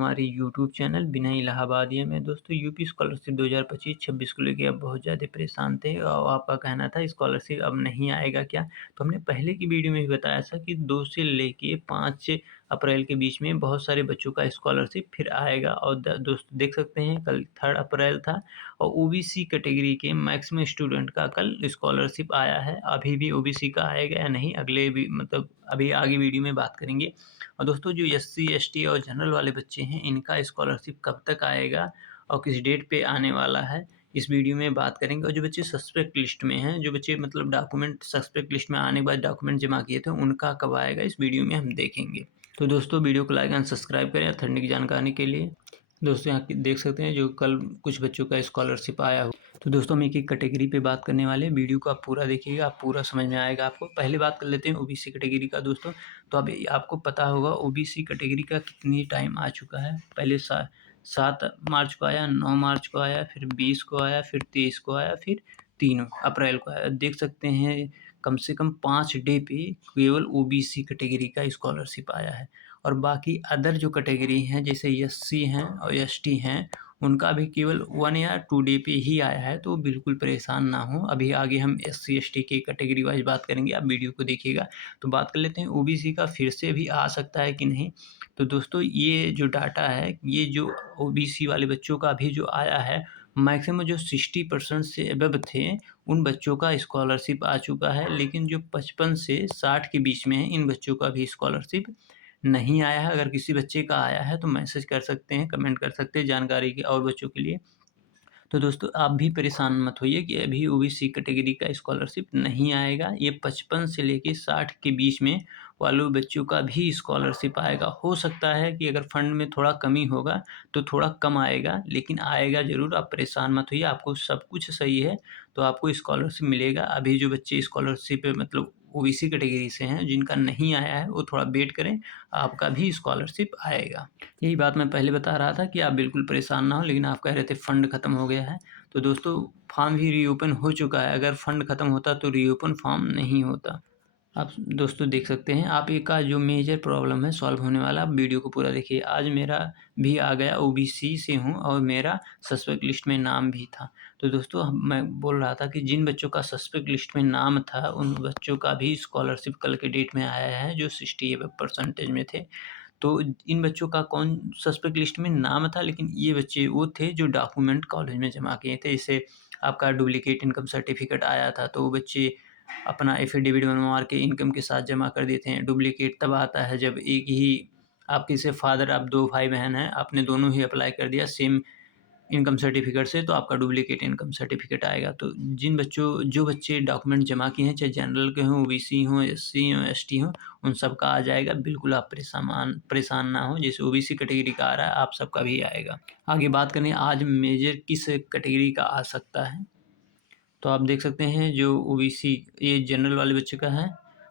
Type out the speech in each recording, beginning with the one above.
हमारी YouTube channel विनय इलाहाबादिया में। दोस्तों, यूपी स्कॉलरशिप 2025-26 को लेके आप बहुत ज़्यादा परेशान थे और आपका कहना था स्कॉलरशिप अब नहीं आएगा क्या? तो हमने पहले की वीडियो में भी बताया था कि 2 से लेके 5 अप्रैल के बीच में बहुत सारे बच्चों का स्कॉलरशिप फिर आएगा और दोस्तों देख सकते हैं कल 3 अप्रैल था और ओबीसी कैटेगरी के मैक्सिमम स्टूडेंट का कल स्कॉलरशिप आया है। अभी भी ओबीसी का आएगा या नहीं, अगले भी मतलब अभी आगे वीडियो में बात करेंगे। और दोस्तों, जो एससी, एसटी और जनरल वाले बच्चे हैं, इनका स्कॉलरशिप कब तक आएगा और किस डेट पे आने वाला है, इस वीडियो में बात करेंगे। और जो बच्चे सस्पेक्ट लिस्ट में हैं, जो बच्चे मतलब डॉक्यूमेंट सस्पेक्ट लिस्ट में आने के बाद डॉक्यूमेंट जमा किए थे, उनका कब आएगा, इस वीडियो में हम देखेंगे। तो दोस्तों, वीडियो को लाइक एंड सब्सक्राइब करें अथेंटिक जानकारी के लिए। दोस्तों, यहाँ देख सकते हैं जो कल कुछ बच्चों का स्कॉलरशिप आया हो। तो दोस्तों, हम एक-एक कैटेगरी पे बात करने वाले हैं। वीडियो को आप पूरा देखिएगा, आप पूरा समझ में आएगा आपको। पहले बात कर लेते हैं ओबीसी कैटेगरी का दोस्तों। तो अभी आपको पता होगा ओबीसी कैटेगरी का कितनी टाइम आ चुका है। पहले 7 मार्च को आया, 9 मार्च को आया, फिर 20 को आया, फिर 23 को आया, फिर 3 अप्रैल को आया। देख सकते हैं कम से कम 5 डे पे केवल ओबीसी कैटेगरी का स्कॉलरशिप आया है। और बाकी अदर जो कैटेगरी हैं जैसे एससी हैं और एसटी हैं, उनका भी केवल 1 या 2 डे पे ही आया है। तो बिल्कुल परेशान ना हो। अभी आगे हम एससी एसटी की कैटेगरी वाइज़ बात करेंगे, आप वीडियो को देखिएगा। तो बात कर लेते हैं ओबीसी का फिर से भी आ सकता है कि नहीं। तो दोस्तों, ये जो डाटा है, ये जो ओबीसी वाले बच्चों का अभी जो आया है, मैक्सिमम जो 60% से अबव थे, उन बच्चों का स्कॉलरशिप आ चुका है। लेकिन जो 55 से 60 के बीच में हैं, इन बच्चों का भी स्कॉलरशिप नहीं आया है। अगर किसी बच्चे का आया है तो मैसेज कर सकते हैं, कमेंट कर सकते हैं जानकारी के और बच्चों के लिए। तो दोस्तों, आप भी परेशान मत होइए कि अभी ओबीसी कैटेगरी का स्कॉलरशिप नहीं आएगा। ये 55 से लेके 60 के बीच में वालों बच्चों का भी स्कॉलरशिप आएगा। हो सकता है कि अगर फंड में थोड़ा कमी होगा तो थोड़ा कम आएगा, लेकिन आएगा ज़रूर। आप परेशान मत होइए, आपको सब कुछ सही है तो आपको स्कॉलरशिप मिलेगा। अभी जो बच्चे स्कॉलरशिप मतलब ओबीसी कैटेगरी से हैं, जिनका नहीं आया है, वो थोड़ा वेट करें, आपका भी स्कॉलरशिप आएगा। यही बात मैं पहले बता रहा था कि आप बिल्कुल परेशान ना हो, लेकिन आप कह रहे थे फंड ख़त्म हो गया है। तो दोस्तों, फॉर्म भी रीओपन हो चुका है। अगर फंड ख़त्म होता तो रीओपन फॉर्म नहीं होता। आप दोस्तों देख सकते हैं, आप एक का जो मेजर प्रॉब्लम है सॉल्व होने वाला। आप वीडियो को पूरा देखिए। आज मेरा भी आ गया, ओबीसी से हूँ और मेरा सस्पेक्ट लिस्ट में नाम भी था। तो दोस्तों, मैं बोल रहा था कि जिन बच्चों का सस्पेक्ट लिस्ट में नाम था, उन बच्चों का भी स्कॉलरशिप कल के डेट में आया है, जो 60 एबव परसेंटेज में थे। तो इन बच्चों का कौन सस्पेक्ट लिस्ट में नाम था, लेकिन ये बच्चे वो थे जो डॉक्यूमेंट कॉलेज में जमा किए थे। जैसे आपका डुप्लीकेट इनकम सर्टिफिकेट आया था, तो वो बच्चे अपना एफिडेविट बनवा के इनकम के साथ जमा कर देते हैं। डुप्लीकेट तब आता है जब एक ही आपके से फादर, आप 2 भाई-बहन हैं, आपने दोनों ही अप्लाई कर दिया सेम इनकम सर्टिफिकेट से, तो आपका डुप्लीकेट इनकम सर्टिफिकेट आएगा। तो जो बच्चे डॉक्यूमेंट जमा किए हैं, चाहे जनरल के हों, ओबीसी हों, एससी हों, एसटी हों, उन सबका आ जाएगा। बिल्कुल आप परेशान ना हों। जैसे ओबीसी कैटेगरी का आ रहा है, आप सबका भी आएगा। आगे बात करें आज मेजर किस कैटेगरी का आ सकता है। तो आप देख सकते हैं जो ओबीसी ये जनरल वाले बच्चे का है।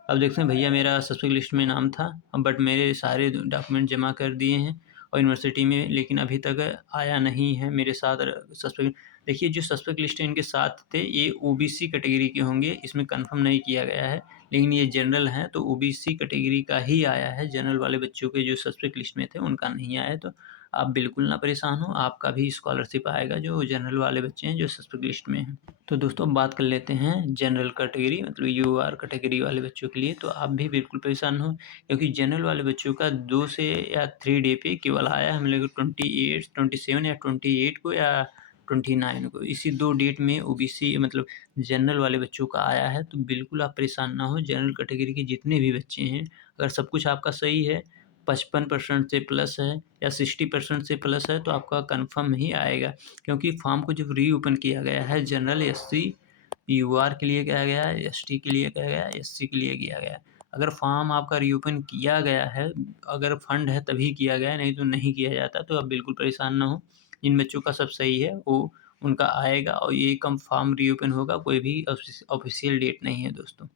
अब देखते हैं, भैया मेरा सस्पेक्ट लिस्ट में नाम था, बट मेरे सारे डॉक्यूमेंट जमा कर दिए हैं और यूनिवर्सिटी में, लेकिन अभी तक आया नहीं है मेरे साथ सस्पेक्ट। देखिए, जो सस्पेक्ट लिस्ट इनके साथ थे, ये ओबीसी कैटेगरी के होंगे, इसमें कंफर्म नहीं किया गया है। लेकिन ये जनरल हैं तो ओबीसी कैटेगरी का ही आया है। जनरल वाले बच्चों के जो सस्पेक्ट लिस्ट में थे, उनका नहीं आया है। तो आप बिल्कुल ना परेशान हो, आपका भी स्कॉलरशिप आएगा, जो जनरल वाले बच्चे हैं जो सस्पेक्ट लिस्ट में हैं। तो दोस्तों, अब बात कर लेते हैं जनरल कैटेगरी मतलब यूआर कैटेगरी वाले बच्चों के लिए। तो आप भी बिल्कुल परेशान हो, क्योंकि जनरल वाले बच्चों का 2 से या 3 डे पे केवल आया है। हम लोग 28, 27 या 28 को या 29 को, इसी 2 डेट में ओबीसी मतलब जनरल वाले बच्चों का आया है। तो बिल्कुल आप परेशान ना हो। जनरल कैटेगरी के जितने भी बच्चे हैं, अगर सब कुछ आपका सही है, 55% से प्लस है या 60% से प्लस है, तो आपका कन्फर्म ही आएगा। क्योंकि फॉर्म को जब रीओपन किया गया है, जनरल, एससी, यूआर के लिए किया गया है, एसटी के लिए किया गया है, एससी के लिए किया गया है। अगर फॉर्म आपका रीओपन किया गया है, अगर फंड है तभी किया गया है, नहीं तो नहीं किया जाता। तो आप बिल्कुल परेशान ना हो। जिन बच्चों का सब सही है वो उनका आएगा और ये कम फॉर्म रीओपन होगा। कोई भी ऑफिशियल डेट नहीं है दोस्तों।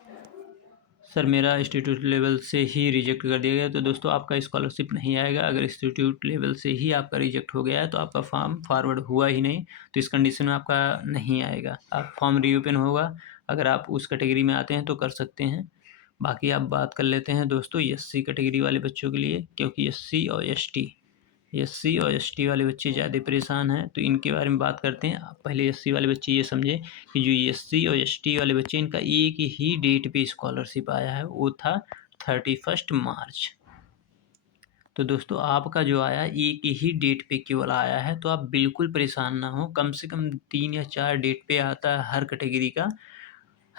सर, मेरा इंस्टीट्यूट लेवल से ही रिजेक्ट कर दिया गया। तो दोस्तों, आपका स्कॉलरशिप नहीं आएगा। अगर इंस्टीट्यूट लेवल से ही आपका रिजेक्ट हो गया है तो आपका फॉर्म फॉरवर्ड हुआ ही नहीं। तो इस कंडीशन में आपका नहीं आएगा। आप फॉर्म रीओपन होगा, अगर आप उस कैटेगरी में आते हैं तो कर सकते हैं। बाकी आप बात कर लेते हैं दोस्तों एससी कैटेगरी वाले बच्चों के लिए, क्योंकि एससी और एसटी एससी और एसटी वाले बच्चे ज़्यादा परेशान हैं, तो इनके बारे में बात करते हैं। पहले एससी वाले बच्चे ये समझे कि जो एससी और एसटी वाले बच्चे, इनका एक ही डेट पे स्कॉलरशिप आया है, वो था 31 मार्च। तो दोस्तों आपका जो आया एक ही डेट पे केवल आया है, तो आप बिल्कुल परेशान ना हो। कम से कम 3 या 4 डेट पे आता है हर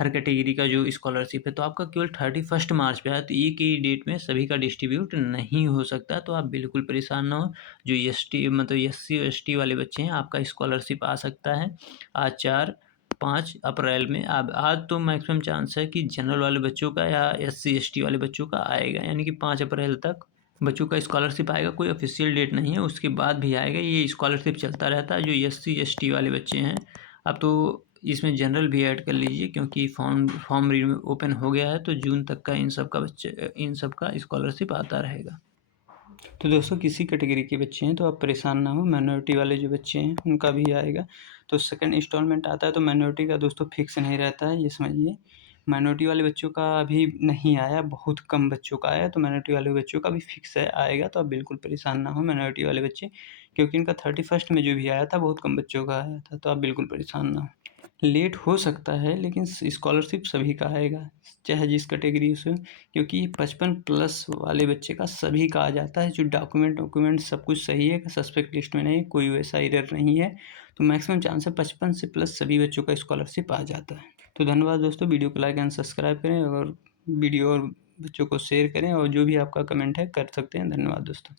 कैटेगरी का जो स्कॉलरशिप है, तो आपका केवल 31 मार्च पे आया, तो एक ही डेट में सभी का डिस्ट्रीब्यूट नहीं हो सकता। तो आप बिल्कुल परेशान ना हो। जो एसटी मतलब एससी और एसटी वाले बच्चे हैं, आपका स्कॉलरशिप आ सकता है आज 4-5 अप्रैल में। अब आज तो मैक्सिमम चांस है कि जनरल वाले बच्चों का या एससी एसटी वाले बच्चों का आएगा, यानी कि 5 अप्रैल तक बच्चों का स्कॉलरशिप आएगा। कोई ऑफिशियल डेट नहीं है, उसके बाद भी आएगा। ये स्कॉलरशिप चलता रहता है। जो एससी एसटी वाले बच्चे हैं, अब तो इसमें जनरल भी ऐड कर लीजिए, क्योंकि फॉर्म ओपन हो गया है, तो जून तक का इन सब का स्कॉलरशिप आता रहेगा। तो दोस्तों किसी कैटेगरी के बच्चे हैं तो आप परेशान ना हो। माइनॉरिटी वाले जो बच्चे हैं उनका भी आएगा। तो सेकंड इंस्टॉलमेंट आता है, तो माइनॉरिटी का दोस्तों फिक्स नहीं रहता है, ये समझिए। माइनॉरिटी वाले बच्चों का अभी नहीं आया, बहुत कम बच्चों का आया। तो माइनॉरिटी वाले बच्चों का भी फिक्स है, आएगा। तो आप बिल्कुल परेशान ना हो माइनॉरिटी वाले बच्चे, क्योंकि इनका 31 में जो भी आया था बहुत कम बच्चों का आया था। तो आप बिल्कुल परेशान ना हो। लेट हो सकता है, लेकिन स्कॉलरशिप सभी का आएगा, चाहे जिस कैटेगरी से, क्योंकि 55+ वाले बच्चे का सभी का आ जाता है। जो डॉक्यूमेंट सब कुछ सही है, सस्पेक्ट लिस्ट में नहीं, कोई वैसा एरर नहीं है। तो मैक्सिमम चांस है 55 से प्लस सभी बच्चों का स्कॉलरशिप आ जाता है। तो धन्यवाद दोस्तों। वीडियो को लाइक एंड सब्सक्राइब करें, और वीडियो और बच्चों को शेयर करें, और जो भी आपका कमेंट है कर सकते हैं। धन्यवाद दोस्तों।